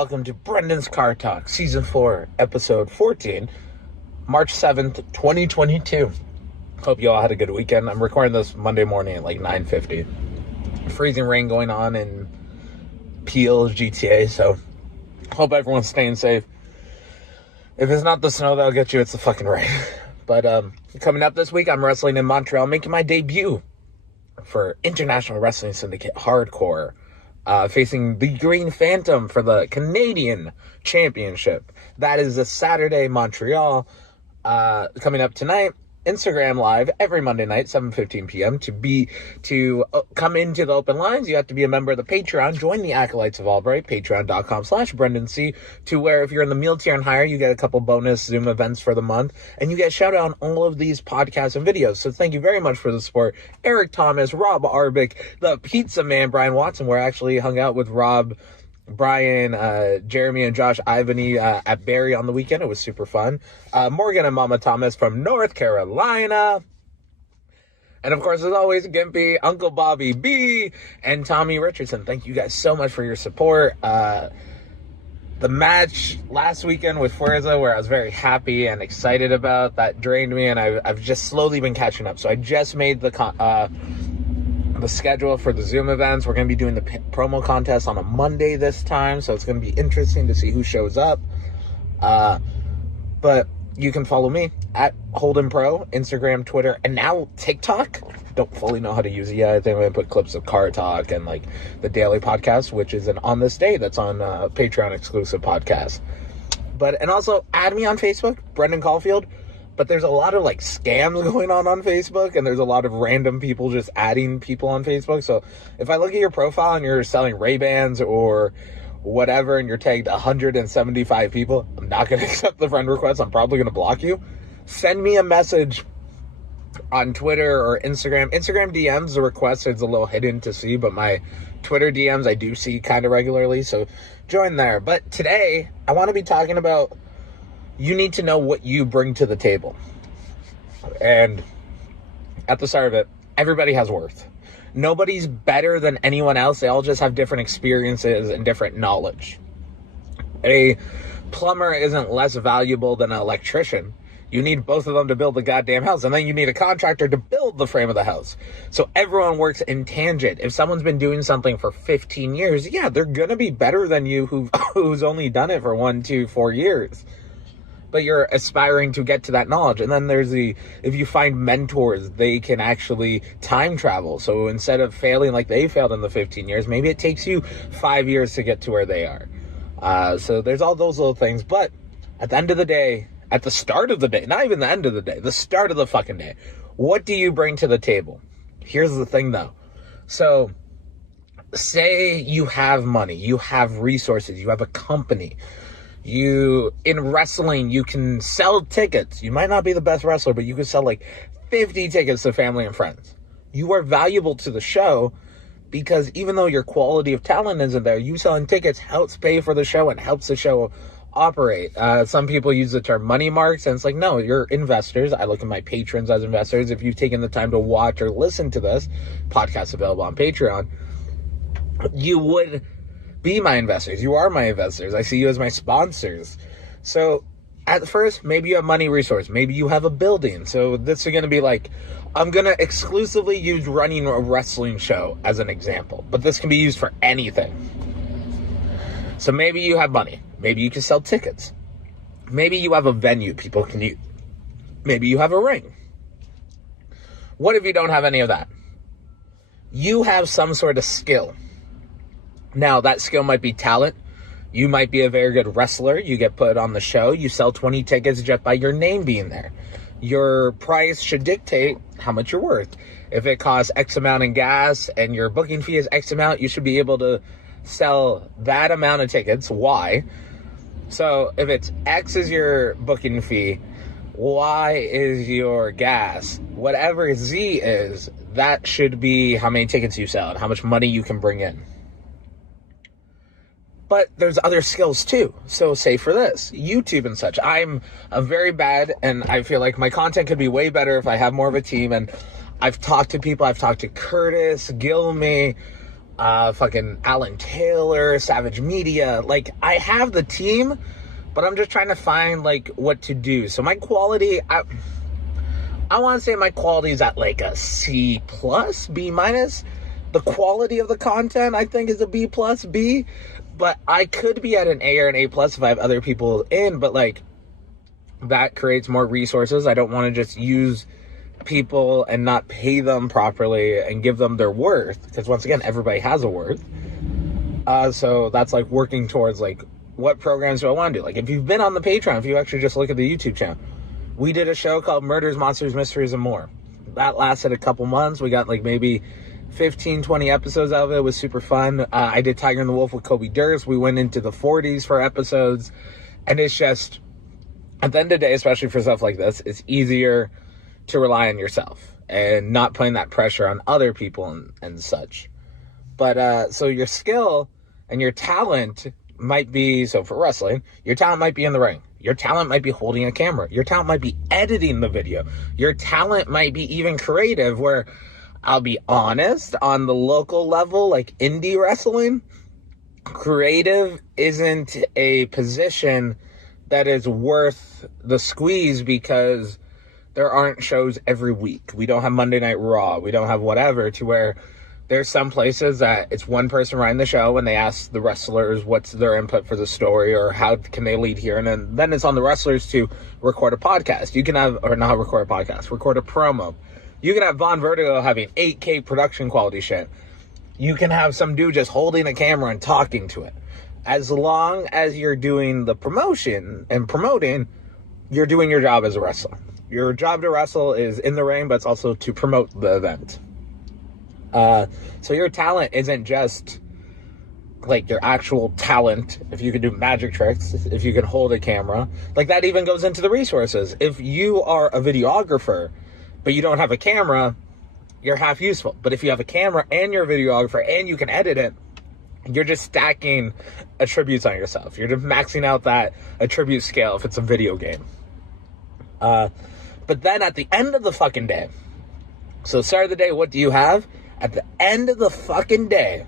welcome to Brendan's Car Talk, Season 4, Episode 14, March 7th, 2022. Hope you all had a good weekend. I'm recording this Monday morning at like 9:50. Freezing rain going on in Peel, GTA, so hope everyone's staying safe. If it's not the snow that'll get you, it's the fucking rain. But coming up this week, I'm wrestling in Montreal, making my debut for International Wrestling Syndicate Hardcore. Facing the Green Phantom for the Canadian Championship. That is this Saturday, Montreal. Coming up tonight, Instagram Live every Monday night, 7:15 p.m. To come into the open lines, you have to be a member of the Patreon. Join the Acolytes of Albright, patreon.com/BrendanC, to where if you're in the meal tier and higher, you get a couple bonus Zoom events for the month, and you get shout out on all of these podcasts and videos. So thank you very much for the support. Eric Thomas, Rob Arbic, the Pizza Man, Brian Watson, where I actually hung out with Rob, Brian, Jeremy, and Josh Ivany at Barrie on the weekend. It was super fun. Morgan and Mama Thomas from North Carolina. And of course, as always, Gimpy, Uncle Bobby B, and Tommy Richardson. Thank you guys so much for your support. The match last weekend with Fuerza, where I was very happy and excited about, that drained me, and I've just slowly been catching up. So I just made the schedule for the Zoom events. We're going to be doing the promo contest on a Monday this time, so it's going to be interesting to see who shows up. But you can follow me at Holden Pro, Instagram, Twitter, and now TikTok. Don't fully know how to use it yet. I think I'm going to put clips of Car Talk and like the daily podcast, which is an On This Day that's on Patreon exclusive podcast. And also add me on Facebook, Brendan Caulfield. But there's a lot of like scams going on Facebook, and there's a lot of random people just adding people on Facebook. So if I look at your profile and you're selling Ray-Bans or whatever, and you're tagged 175 people, I'm not going to accept the friend request. I'm probably going to block you. Send me a message on Twitter or Instagram. Instagram DMs, the request is a little hidden to see, but my Twitter DMs I do see kind of regularly. So join there. But today I want to be talking about, you need to know what you bring to the table. And at the start of it, everybody has worth. Nobody's better than anyone else. They all just have different experiences and different knowledge. A plumber isn't less valuable than an electrician. You need both of them to build the goddamn house. And then you need a contractor to build the frame of the house. So everyone works in tangent. If someone's been doing something for 15 years, yeah, they're going to be better than you who's only done it for 1, 2, 4 years. But you're aspiring to get to that knowledge. And then there's if you find mentors, they can actually time travel. So instead of failing like they failed in the 15 years, maybe it takes you 5 years to get to where they are. So there's all those little things. But at the end of the day, at the start of the day, not even the end of the day, the start of the fucking day, what do you bring to the table? Here's the thing though. So say you have money, you have resources, you have a company. In wrestling, you can sell tickets. You might not be the best wrestler, but you can sell like 50 tickets to family and friends. You are valuable to the show because even though your quality of talent isn't there, you selling tickets helps pay for the show and helps the show operate. Some people use the term money marks, and it's like, no, you're investors. I look at my patrons as investors. If you've taken the time to watch or listen to this podcast available on Patreon, you would be my investors. You are my investors. I see you as my sponsors. So at first, maybe you have money, resource. Maybe you have a building. So this is going to be like, I'm going to exclusively use running a wrestling show as an example. But this can be used for anything. So maybe you have money. Maybe you can sell tickets. Maybe you have a venue people can use. Maybe you have a ring. What if you don't have any of that? You have some sort of skill. Now, that skill might be talent. You might be a very good wrestler. You get put on the show. You sell 20 tickets just by your name being there. Your price should dictate how much you're worth. If it costs X amount in gas and your booking fee is X amount, you should be able to sell that amount of tickets. Why? So if it's X is your booking fee, Y is your gas, whatever Z is, that should be how many tickets you sell and how much money you can bring in. But there's other skills too. So say for this, YouTube and such. I'm very bad, and I feel like my content could be way better if I have more of a team. And I've talked to people. I've talked to Curtis, Gilmy, fucking Alan Taylor, Savage Media. Like, I have the team, but I'm just trying to find, like, what to do. So my quality, I want to say my quality is at, like, a C+, B-. The quality of the content, I think, is a B+, B. But I could be at an A or an A+ if I have other people in, but, like, that creates more resources. I don't want to just use people and not pay them properly and give them their worth, because once again, everybody has a worth. So that's like working towards, like, what programs do I want to do? Like, if you've been on the Patreon, if you actually just look at the YouTube channel, we did a show called Murders, Monsters, Mysteries, and More. That lasted a couple months. We got like maybe 15, 20 episodes out of it. It was super fun. I did Tiger and the Wolf with Kobe Durst. We went into the 40s for episodes, and it's just, at the end of the day, especially for stuff like this, it's easier to rely on yourself and not putting that pressure on other people and such. But so your skill and your talent might be, so for wrestling, your talent might be in the ring. Your talent might be holding a camera. Your talent might be editing the video. Your talent might be even creative, where I'll be honest, on the local level, like indie wrestling, creative isn't a position that is worth the squeeze, because there aren't shows every week. We don't have Monday Night Raw. We don't have whatever, to where there's some places that it's one person running the show and they ask the wrestlers what's their input for the story or how can they lead here. And then it's on the wrestlers to record a podcast. You can have, or not record a podcast, record a promo. You can have Von Vertigo having 8K production quality shit. You can have some dude just holding a camera and talking to it. As long as you're doing the promotion and promoting, you're doing your job as a wrestler. Your job to wrestle is in the ring, but it's also to promote the event. So your talent isn't just like your actual talent. If you can do magic tricks, if you can hold a camera, like that even goes into the resources. If you are a videographer, but you don't have a camera, you're half useful. But if you have a camera and you're a videographer and you can edit it, you're just stacking attributes on yourself. You're just maxing out that attribute scale if it's a video game. But then at the end of the fucking day, so start of the day, what do you have? At the end of the fucking day,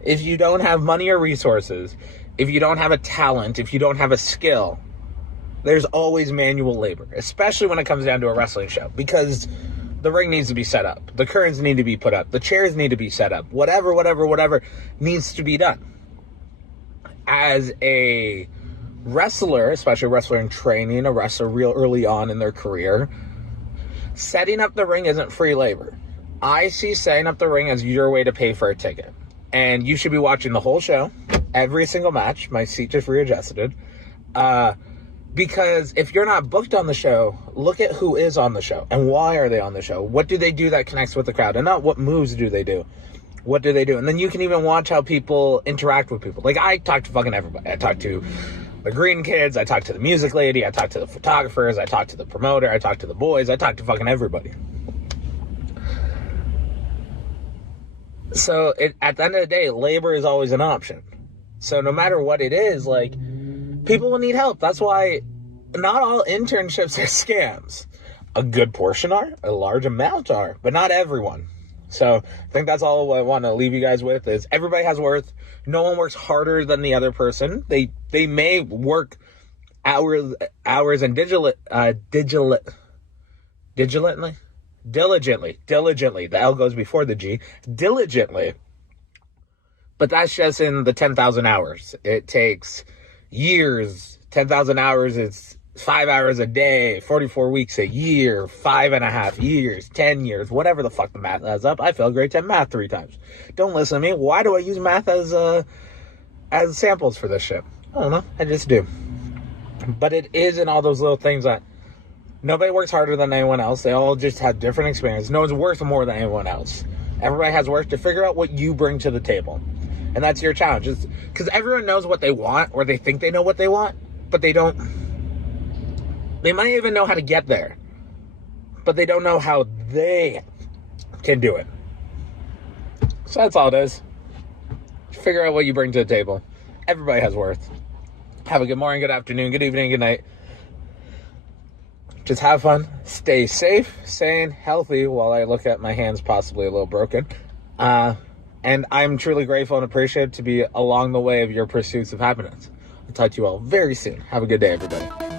if you don't have money or resources, if you don't have a talent, if you don't have a skill, there's always manual labor, especially when it comes down to a wrestling show, because the ring needs to be set up. The curtains need to be put up. The chairs need to be set up. Whatever needs to be done. As a wrestler, especially a wrestler in training, a wrestler real early on in their career, setting up the ring isn't free labor. I see setting up the ring as your way to pay for a ticket. And you should be watching the whole show, every single match. My seat just readjusted. Because if you're not booked on the show, look at who is on the show and why are they on the show. What do they do that connects with the crowd? And not what moves do they do. What do they do? And then you can even watch how people interact with people. Like, I talk to fucking everybody. I talk to the green kids. I talk to the music lady. I talk to the photographers. I talk to the promoter. I talk to the boys. I talk to fucking everybody. So at the end of the day, labor is always an option. So no matter what it is, like, people will need help. That's why not all internships are scams. A good portion are, a large amount are, but not everyone. So I think that's all I want to leave you guys with is everybody has worth. No one works harder than the other person. They may work hours and diligently. The L goes before the G. Diligently. But that's just in the 10,000 hours. It takes years. 10,000 hours is 5 hours a day, 44 weeks a year, 5.5 years, 10 years, whatever the fuck the math adds up. I failed grade 10 math 3 times. Don't listen to me. Why do I use math as samples for this shit? I don't know. I just do. But it is in all those little things that nobody works harder than anyone else. They all just have different experience. No one's worth more than anyone else. Everybody has work to figure out what you bring to the table. And that's your challenge. Because everyone knows what they want, or they think they know what they want, but they don't. They might even know how to get there, but they don't know how they can do it. So that's all it is. Figure out what you bring to the table. Everybody has worth. Have a good morning, good afternoon, good evening, good night. Just have fun. Stay safe, sane, healthy, while I look at my hands possibly a little broken. And I'm truly grateful and appreciative to be along the way of your pursuits of happiness. I'll talk to you all very soon. Have a good day, everybody.